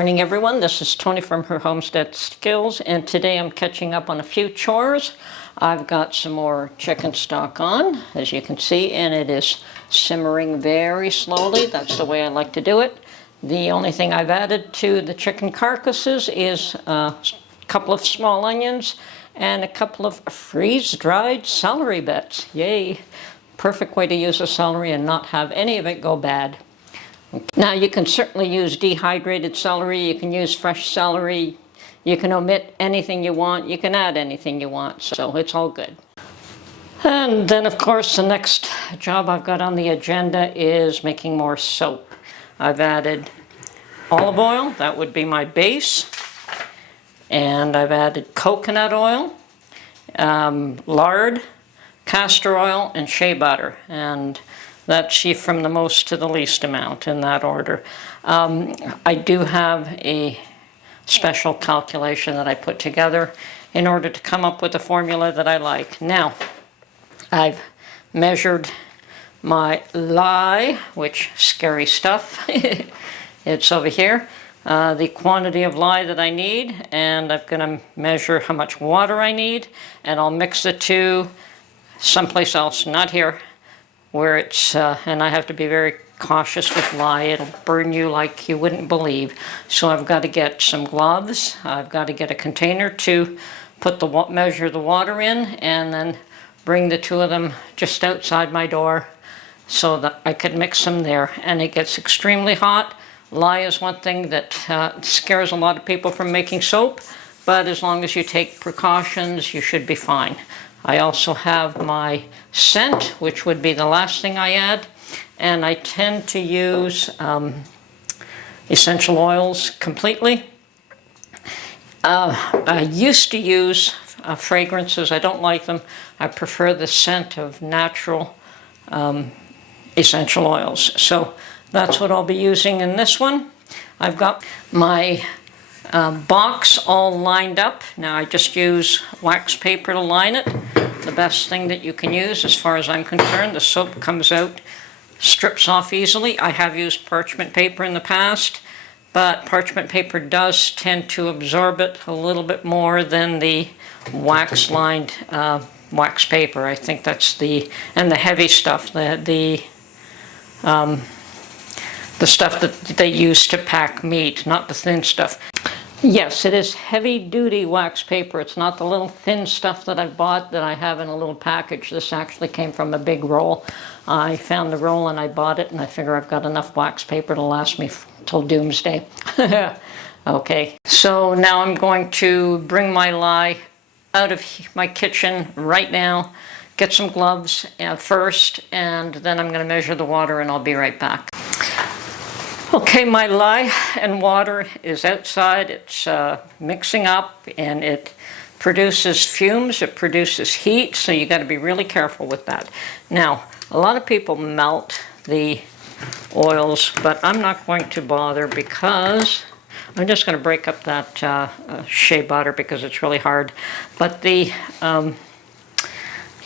morning, everyone. This is Tony from her Homestead Skills, and today I'm catching up on a few chores. I've got some more chicken stock on, as you can see, and it is simmering very slowly. That's the way I like to do it. The only thing I've added to the chicken carcasses is a couple of small onions and a couple of freeze-dried celery bits. Yay! Perfect way to use a celery and not have any of it go bad. Now you can certainly use dehydrated celery, you can use fresh celery, you can omit anything you want, you can add anything you want, so it's all good. And then of course the next job I've got on the agenda is making more soap. I've added olive oil, that would be my base, and I've added coconut oil, lard, castor oil, and shea butter, and that's from the most to the least amount in that order. I do have a special calculation that I put together in order to come up with a formula that I like. Now, I've measured my lye, which scary stuff. It's over here. The quantity of lye that I need, and I'm going to measure how much water I need, and I'll mix the two someplace else, not here, where it's, and I have to be very cautious with lye. It'll burn you like you wouldn't believe. So I've got to get some gloves. I've got to get a container to put measure the water in, and then bring the two of them just outside my door so that I could mix them there. And it gets extremely hot. Lye is one thing that scares a lot of people from making soap, but as long as you take precautions, you should be fine. I also have my scent, which would be the last thing I add, and I tend to use essential oils completely. I used to use fragrances. I don't like them. I prefer the scent of natural essential oils. So that's what I'll be using in this one. I've got my box all lined up. Now I just use wax paper to line it. The best thing that you can use as far as I'm concerned. The soap comes out, strips off easily. I have used parchment paper in the past, but parchment paper does tend to absorb it a little bit more than the wax lined wax paper. I think that's and the heavy stuff, the stuff that they use to pack meat, not the thin stuff. Yes, it is heavy-duty wax paper. It's not the little thin stuff that I bought that I have in a little package. This actually came from a big roll. I found the roll and I bought it, and I figure I've got enough wax paper to last me till doomsday. Okay, so now I'm going to bring my lye out of my kitchen right now, get some gloves first, and then I'm going to measure the water and I'll be right back. Okay, my lye and water is outside. It's mixing up, and it produces fumes, it produces heat, so you got to be really careful with that. Now, a lot of people melt the oils, but I'm not going to bother because I'm just going to break up that shea butter because it's really hard. But you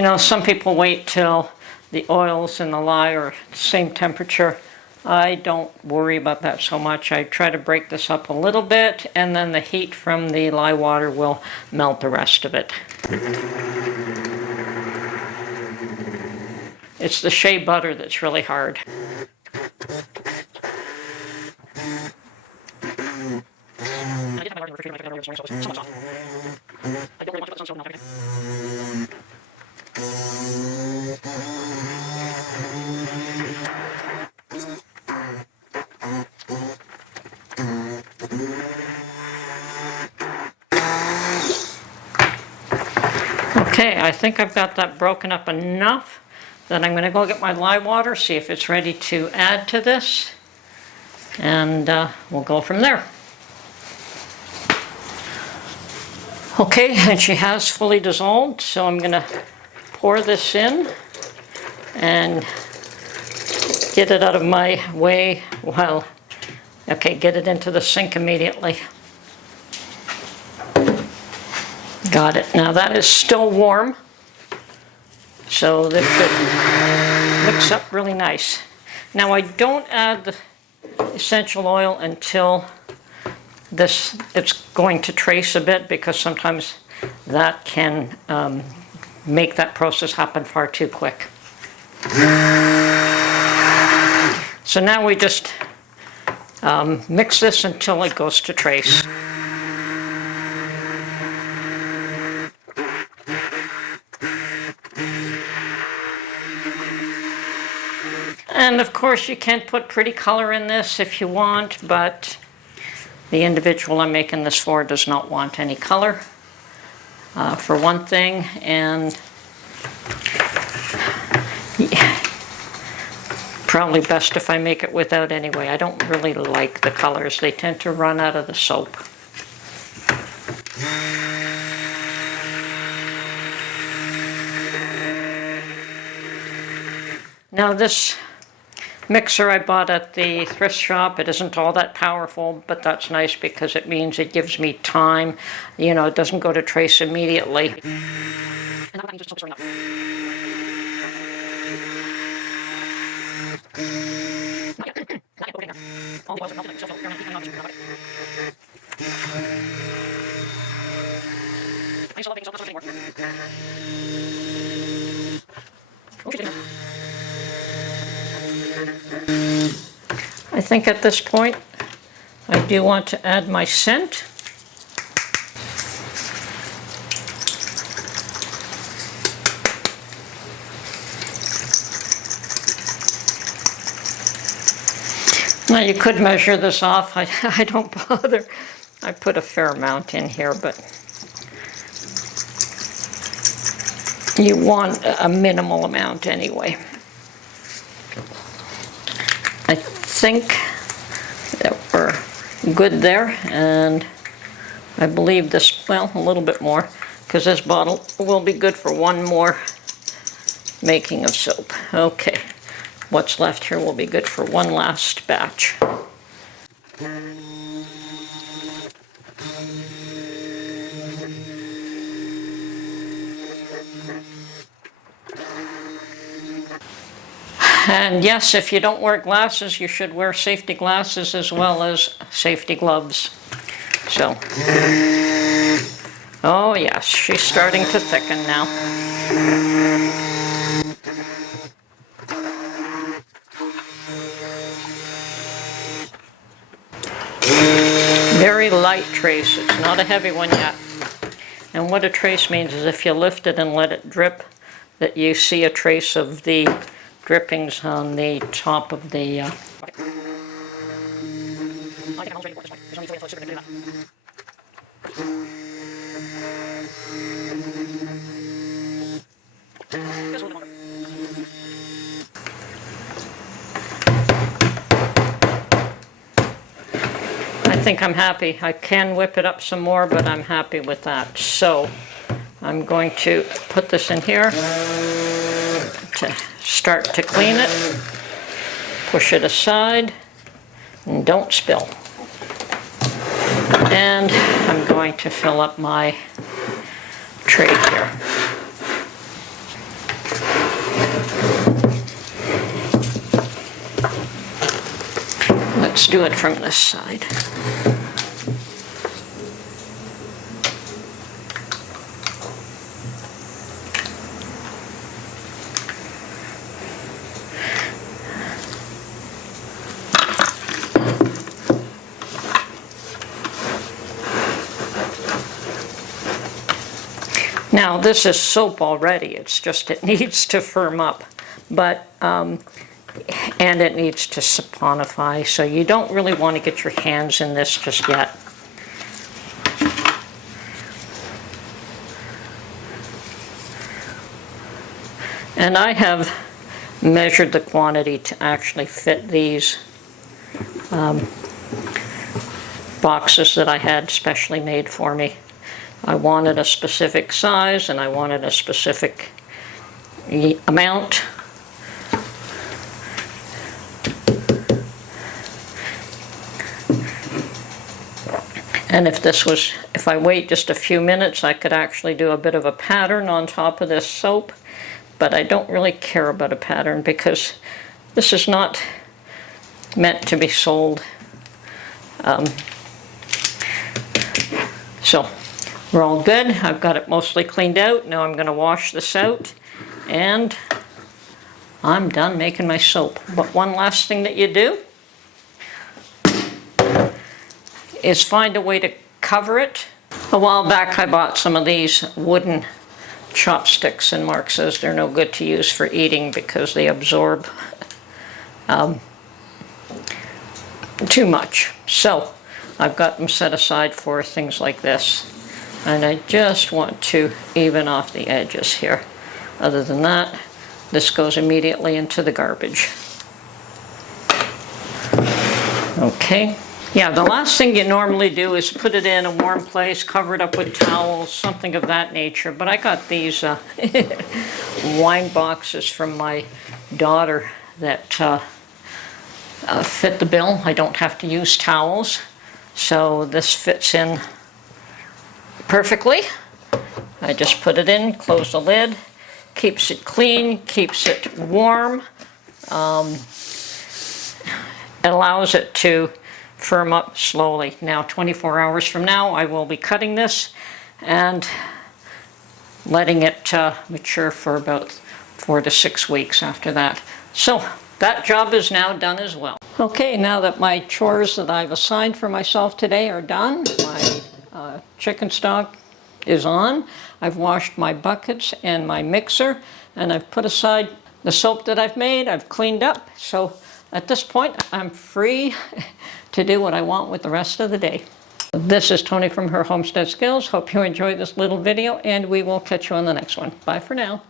know, some people wait till the oils and the lye are the same temperature. I don't worry about that so much. I try to break this up a little bit, and then the heat from the lye water will melt the rest of it. It's the shea butter that's really hard. Okay, I think I've got that broken up enough that I'm going to go get my lye water, see if it's ready to add to this, and we'll go from there. Okay, and she has fully dissolved, so I'm going to pour this in and get it out of my way get it into the sink immediately. Got it. Now that is still warm, so this should mix up really nice. Now I don't add the essential oil until it's going to trace a bit because sometimes that can make that process happen far too quick. So now we just mix this until it goes to trace. And of course you can put pretty color in this if you want, but the individual I'm making this for does not want any color, for one thing, and probably best if I make it without anyway. I don't really like the colors. They tend to run out of the soap. Now this mixer I bought at the thrift shop, it isn't all that powerful, but that's nice because it means it gives me time. You know, it doesn't go to trace immediately. I think at this point I do want to add my scent. Now you could measure this off. I don't bother. I put a fair amount in here, but you want a minimal amount anyway. I think that we're good there, and I believe this, well, a little bit more, because this bottle will be good for one more making of soap. Okay, what's left here will be good for one last batch. And yes, if you don't wear glasses, you should wear safety glasses as well as safety gloves. So, oh yes, she's starting to thicken now. Very light trace, it's not a heavy one yet. And what a trace means is if you lift it and let it drip, that you see a trace of the drippings on the top of the I think I'm happy. I can whip it up some more, but I'm happy with that. So I'm going to put this in here to start to clean it. Push it aside and don't spill. And I'm going to fill up my tray here. Let's do it from this side. Now this is soap already, it's just it needs to firm up, but and it needs to saponify, so you don't really want to get your hands in this just yet. And I have measured the quantity to actually fit these boxes that I had specially made for me. I wanted a specific size and I wanted a specific amount. And if I wait just a few minutes, I could actually do a bit of a pattern on top of this soap, but I don't really care about a pattern because this is not meant to be sold So we're all good. I've got it mostly cleaned out. Now I'm going to wash this out, and I'm done making my soap. But one last thing that you do is find a way to cover it. A while back I bought some of these wooden chopsticks, and Mark says they're no good to use for eating because they absorb too much. So I've got them set aside for things like this. And I just want to even off the edges here. Other than that, this goes immediately into the garbage. Okay. Yeah, the last thing you normally do is put it in a warm place, cover it up with towels, something of that nature. But I got these wine boxes from my daughter that fit the bill. I don't have to use towels. So this fits in perfectly. I just put it in, close the lid, keeps it clean, keeps it warm. It allows it to firm up slowly. Now 24 hours from now I will be cutting this and letting it mature for about 4 to 6 weeks after that. So that job is now done as well. Okay, now that my chores that I've assigned for myself today are done, my chicken stock is on. I've washed my buckets and my mixer, and I've put aside the soap that I've made. I've cleaned up. So at this point, I'm free to do what I want with the rest of the day. This is Tony from Her Homestead Skills. Hope you enjoyed this little video, and we will catch you on the next one. Bye for now.